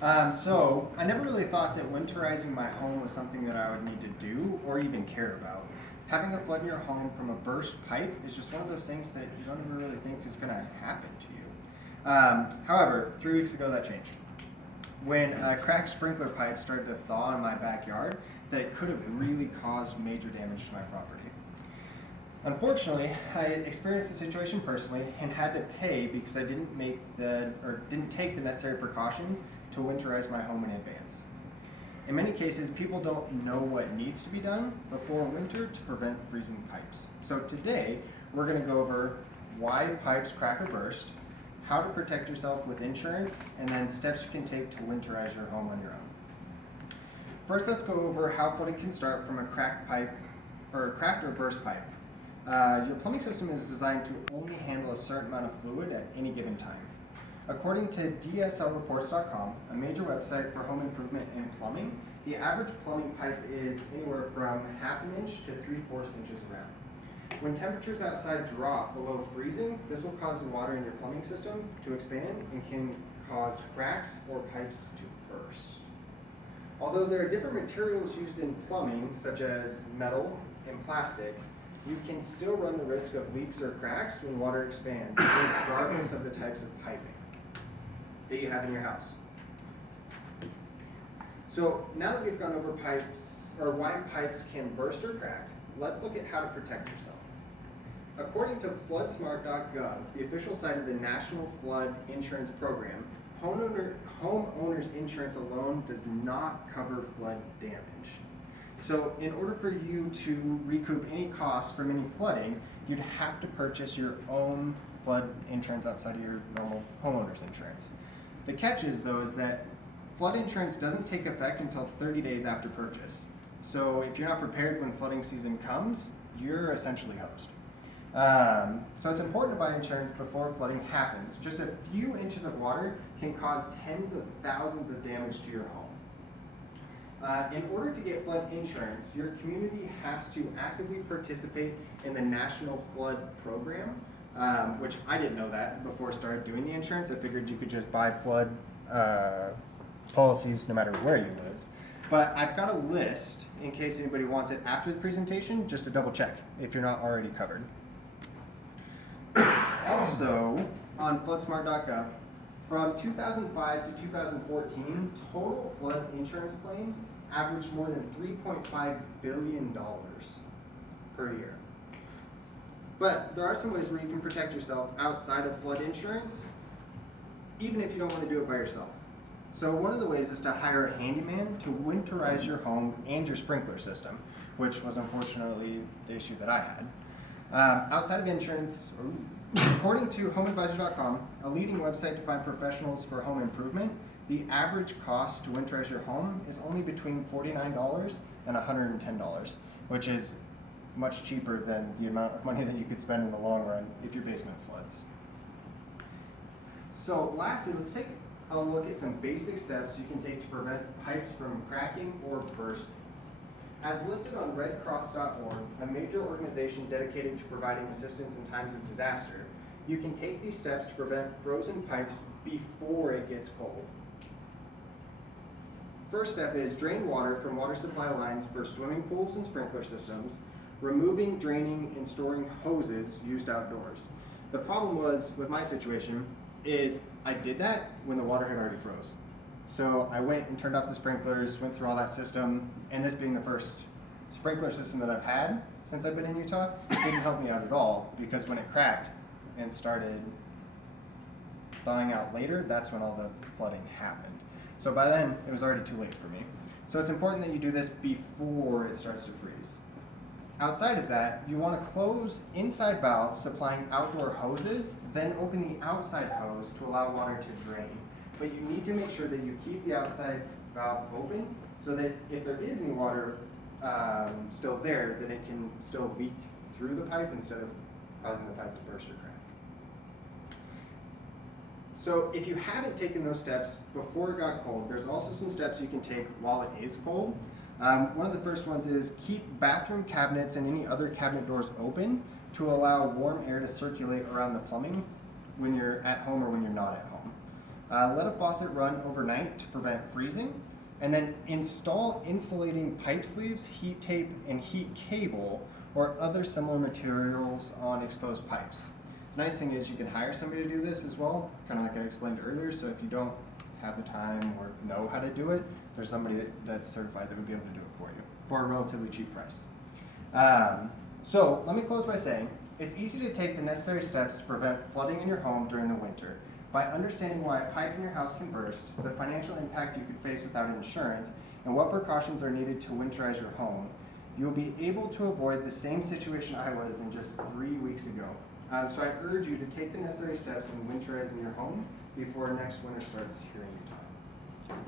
So I never really thought that winterizing my home was something that I would need to do or even care about. Having a flood in your home from a burst pipe is just one of those things that you don't even really think is going to happen to you. However, 3 weeks ago that changed. When a cracked sprinkler pipe started to thaw in my backyard, that could have really caused major damage to my property. Unfortunately, I experienced the situation personally and had to pay because I didn't take the necessary precautions to winterize my home in advance. In many cases, people don't know what needs to be done before winter to prevent freezing pipes. So today, we're going to go over why pipes crack or burst, how to protect yourself with insurance, and then steps you can take to winterize your home on your own. First, let's go over how flooding can start from a cracked pipe or cracked or burst pipe. Your plumbing system is designed to only handle a certain amount of fluid at any given time. According to DSLreports.com, a major website for home improvement and plumbing, the average plumbing pipe is anywhere from 1/2 inch to 3/4 inches around. When temperatures outside drop below freezing, this will cause the water in your plumbing system to expand and can cause cracks or pipes to burst. Although there are different materials used in plumbing, such as metal and plastic, you can still run the risk of leaks or cracks when water expands, regardless of the types of piping that you have in your house. So now that we've gone over pipes, or why pipes can burst or crack, let's look at how to protect yourself. According to floodsmart.gov, the official site of the National Flood Insurance Program, homeowners insurance alone does not cover flood damage. So in order for you to recoup any costs from any flooding, you'd have to purchase your own flood insurance outside of your normal homeowner's insurance. The catch is, though, is that flood insurance doesn't take effect until 30 days after purchase. So if you're not prepared when flooding season comes, you're essentially hosed. So it's important to buy insurance before flooding happens. Just a few inches of water can cause tens of thousands of damage to your home. In order to get flood insurance, your community has to actively participate in the National Flood Program, which I didn't know that before I started doing the insurance. I figured you could just buy flood policies no matter where you lived. But I've got a list in case anybody wants it after the presentation, just to double check if you're not already covered. Also, on floodsmart.gov, from 2005 to 2014, total flood insurance claims averaged more than $3.5 billion per year. But there are some ways where you can protect yourself outside of flood insurance, even if you don't want to do it by yourself. So one of the ways is to hire a handyman to winterize your home and your sprinkler system, which was unfortunately the issue that I had. Outside of insurance, according to HomeAdvisor.com, a leading website to find professionals for home improvement, the average cost to winterize your home is only between $49 and $110, which is much cheaper than the amount of money that you could spend in the long run if your basement floods. So lastly, let's take a look at some basic steps you can take to prevent pipes from cracking or bursting. As listed on redcross.org, a major organization dedicated to providing assistance in times of disaster, you can take these steps to prevent frozen pipes before it gets cold. First step is drain water from water supply lines for swimming pools and sprinkler systems, removing, draining, and storing hoses used outdoors. The problem was, with my situation, is I did that when the water had already froze. So I went and turned off the sprinklers, went through all that system, and this being the first sprinkler system that I've had since I've been in Utah, it didn't help me out at all, because when it cracked and started thawing out later, that's when all the flooding happened. So by then, it was already too late for me. So it's important that you do this before it starts to freeze. Outside of that, you want to close inside valves supplying outdoor hoses, then open the outside hose to allow water to drain. But you need to make sure that you keep the outside valve open so that if there is any water still there, that it can still leak through the pipe instead of causing the pipe to burst or crack. So if you haven't taken those steps before it got cold, there's also some steps you can take while it is cold. One of the first ones is keep bathroom cabinets and any other cabinet doors open to allow warm air to circulate around the plumbing when you're at home or when you're not at home. Let a faucet run overnight to prevent freezing, and then install insulating pipe sleeves, heat tape, and heat cable or other similar materials on exposed pipes. The nice thing is you can hire somebody to do this as well, kind of like I explained earlier, so if you don't have the time or know how to do it, there's somebody that's certified that would be able to do it for you for a relatively cheap price. So let me close by saying, it's easy to take the necessary steps to prevent flooding in your home during the winter. By understanding why a pipe in your house can burst, the financial impact you could face without insurance, and what precautions are needed to winterize your home, you'll be able to avoid the same situation I was in just 3 weeks ago. So I urge you to take the necessary steps in winterizing your home before next winter starts here in Utah.